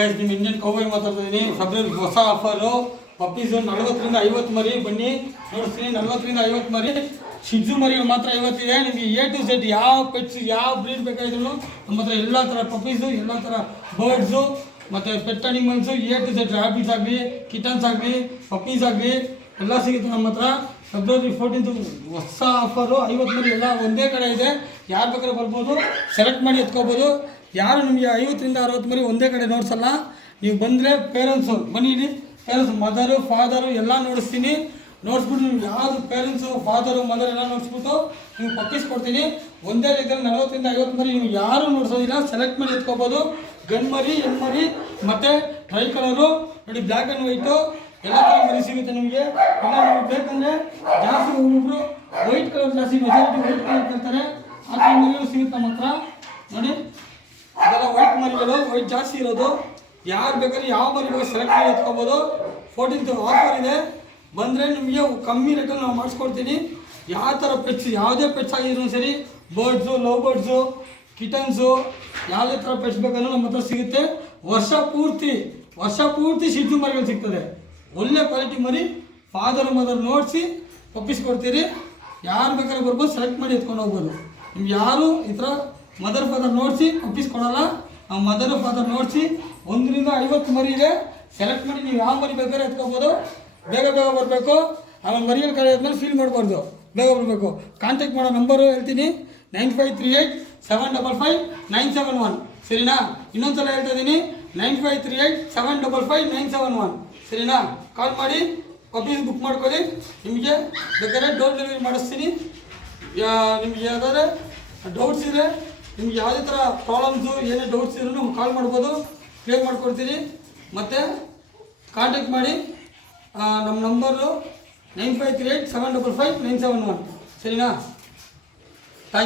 ನಿಮ್ಮ Indian cowboy ಮಾತಾಡ್ತಿದ್ದೀನಿ. February ಹೊಸ ಆಫರು ಪಪ್ಪೀಸ್ 40ರಿಂದ 50 ಮರಿ ಬನ್ನಿ ನೋಡ್ತೀನಿ. 40ರಿಂದ 50 ಮರಿ ಶಿಡ್ಜು ಮರಿಗಳು ಮಾತ್ರ 50 ಇದೆ. ನಿಮಗೆ ಎ ಟು ಝೆಡ್ ಯಾವ ಪೆಟ್ಸ್ ಯಾವ ಬ್ರೀಡ್ ಬೇಕಾದ್ರೂ ನಮ್ಮ ಹತ್ರ ಎಲ್ಲ ಥರ ಪಪ್ಪೀಸು, ಎಲ್ಲ ಥರ ಬರ್ಡ್ಸು ಮತ್ತು pet animals A to Z, rabbits ಆಗಲಿ, ಕಿಟನ್ಸ್ ಆಗಲಿ, ಪಪ್ಪೀಸ್ ಆಗಲಿ ಎಲ್ಲ ಸಿಗುತ್ತೆ ನಮ್ಮ ಹತ್ರ. ಫೆಬ್ರವರಿ 14 ಹೊಸ ಆಫರು 50 ಮರಿ ಎಲ್ಲ ಒಂದೇ ಕಡೆ ಇದೆ. ಯಾರು ಬೇಕಾದ್ರೂ ಬರ್ಬೋದು, ಸೆಲೆಕ್ಟ್ ಮಾಡಿ ಎತ್ಕೋಬೋದು. ಯಾರು ನಿಮಗೆ 50ರಿಂದ 60 ಮರಿ ಒಂದೇ ಕಡೆ ನೋಡ್ಸಲ್ಲ. ನೀವು ಬಂದರೆ ಪೇರೆಂಟ್ಸು ಬನ್ನಿ, ಪೇರೆಂಟ್ಸ್ ಮದರು ಫಾದರು ಎಲ್ಲ ನೋಡಿಸ್ತೀನಿ. ನೋಡಿಸ್ಬಿಟ್ಟು ನಿಮ್ಗೆ ಯಾವುದು ಪೇರೆಂಟ್ಸು ಫಾದರು ಮದರ್ ಎಲ್ಲ ನೋಡಿಸ್ಬಿಟ್ಟು ನೀವು ಪಪ್ಪೀಸ್ ಕೊಡ್ತೀನಿ. ಒಂದೇ ರೀತಿಯಲ್ಲಿ 40ರಿಂದ 50 ಮರಿ ನೀವು ಯಾರೂ ನೋಡಿಸೋದಿಲ್ಲ, ಸೆಲೆಕ್ಟ್ ಮಾಡಿ ಎತ್ಕೋಬೋದು. ಗಂಡು ಮರಿ, ಹೆಣ್ಣು ಮರಿ ಮತ್ತು ಟ್ರೈ ಕಲರು ನೋಡಿ, ಬ್ಲ್ಯಾಕ್ ಆ್ಯಂಡ್ ವೈಟು ಎಲ್ಲ ಥರ ಮರಿ ಸಿಗುತ್ತೆ ನಿಮಗೆ. ಇಲ್ಲ ನಿಮಗೆ ಬೇಕಂದರೆ ಜಾಸ್ತಿ ಒಬ್ಬೊಬ್ಬರು ವೈಟ್ ಕಲರ್ ಜಾಸ್ತಿ ಮೆಜಾರಿಟಿ ವೈಟ್ ಕಲರ್ ಕೇಳ್ತಾರೆ, ಆ ಥರ ಮರಿಗಳು ಸಿಗುತ್ತೆ ನಮ್ಮ ಹತ್ರ ನೋಡಿ. ಅದೆಲ್ಲ ವೈಟ್ ಮರಿಗಳು, ವೈಟ್ ಜಾಸ್ತಿ ಇರೋದು. ಯಾರು ಬೇಕಾದ್ರೆ ಯಾವ ಮರಿ ಬೇಕು ಸೆಲೆಕ್ಟ್ ಮಾಡಿ ಎತ್ಕೋಬೋದು. 14th ಆಫರ್ ಇದೆ, ಬಂದರೆ ನಿಮಗೆ ಕಮ್ಮಿ ರೇಟಲ್ಲಿ ನಾವು ಮಾಡಿಸ್ಕೊಡ್ತೀನಿ. ಯಾವ ಥರ ಪೆಟ್ಸ್, ಯಾವುದೇ ಪೆಟ್ಸ್ ಆಗಿದ್ರು ಸರಿ, ಬರ್ಡ್ಸು, ಲವ್ ಬರ್ಡ್ಸು, ಕಿಟನ್ಸು, ಯಾವುದೇ ಥರ ಪೆಟ್ಸ್ ಬೇಕಾದ್ರೂ ನಮ್ಮ ಹತ್ರ ಸಿಗುತ್ತೆ. ವರ್ಷ ಪೂರ್ತಿ ಶಿಡ್ಜು ಮರಿಗಳು ಸಿಗ್ತದೆ. ಒಳ್ಳೆ ಕ್ವಾಲಿಟಿ ಮರಿ ಫಾದರ್ ಮದರ್ ನೋಡಿಸಿ ಪಪ್ಪೀಸ್ ಕೊಡ್ತೀರಿ. ಯಾರು ಬೇಕಾದ್ರೆ ಬರ್ಬೋದು, ಸೆಲೆಕ್ಟ್ ಮಾಡಿ ಎತ್ಕೊಂಡು ಹೋಗ್ಬೋದು. ನಿಮ್ಗೆ ಯಾರು ಈ ಥರ ಮದರ್ ಫಾದರ್ ನೋಡಿಸಿ ಪಪ್ಪೀಸ್ ಕೊಡೋಲ್ಲ. ಆ ಮದರ್ ಫಾದರ್ ನೋಡಿಸಿ 1ರಿಂದ 50 ಮರಿ ಇದೆ, ಸೆಲೆಕ್ಟ್ ಮಾಡಿ ನೀವು ಯಾವ ಮರಿ ಬೇಕಾದ್ರೆ ಎತ್ಕೋಬೋದು. ಬೇಗ ಬರಬೇಕು. ಆಮೇಲೆ ಮರಿಗಳ ಕಡೆ ಆದಮೇಲೆ ಫೀಲ್ ಮಾಡಬಾರ್ದು, ಬೇಗ ಬರಬೇಕು. ಕಾಂಟ್ಯಾಕ್ಟ್ ಮಾಡೋ ನಂಬರು ಹೇಳ್ತೀನಿ, 9538755971 ಸರಿನಾ? ಇನ್ನೊಂದು ಸಲ ಹೇಳ್ತಾ ಇದ್ದೀನಿ, 9538755971 ಸರಿನಾ? ಕಾಲ್ ಮಾಡಿ ಪಪ್ಪೀಸ್ ಬುಕ್ ಮಾಡ್ಕೊಳ್ಳಿ. ನಿಮಗೆ ಬೇಕಾದ್ರೆ ಡೋರ್ ಡೆಲಿವರಿ ಮಾಡಿಸ್ತೀನಿ. ನಿಮ್ಗೆ ಯಾವುದಾದ್ರೆ ಡೌಟ್ಸ್ ಇದೆ, ನಿಮ್ಗೆ ಯಾವುದೇ ಥರ ಪ್ರಾಬ್ಲಮ್ಸು ಏನೇ ಡೌಟ್ಸ್ ಇದ್ರೂ ನಮ್ಗೆ ಕಾಲ್ ಮಾಡ್ಬೋದು, ಕ್ಲಿಯರ್ ಮಾಡಿಕೊಡ್ತೀನಿ. ಮತ್ತು ಕಾಂಟ್ಯಾಕ್ಟ್ ಮಾಡಿ. ನಮ್ಮ ನಂಬರು 9538755971 ಸರಿನಾ?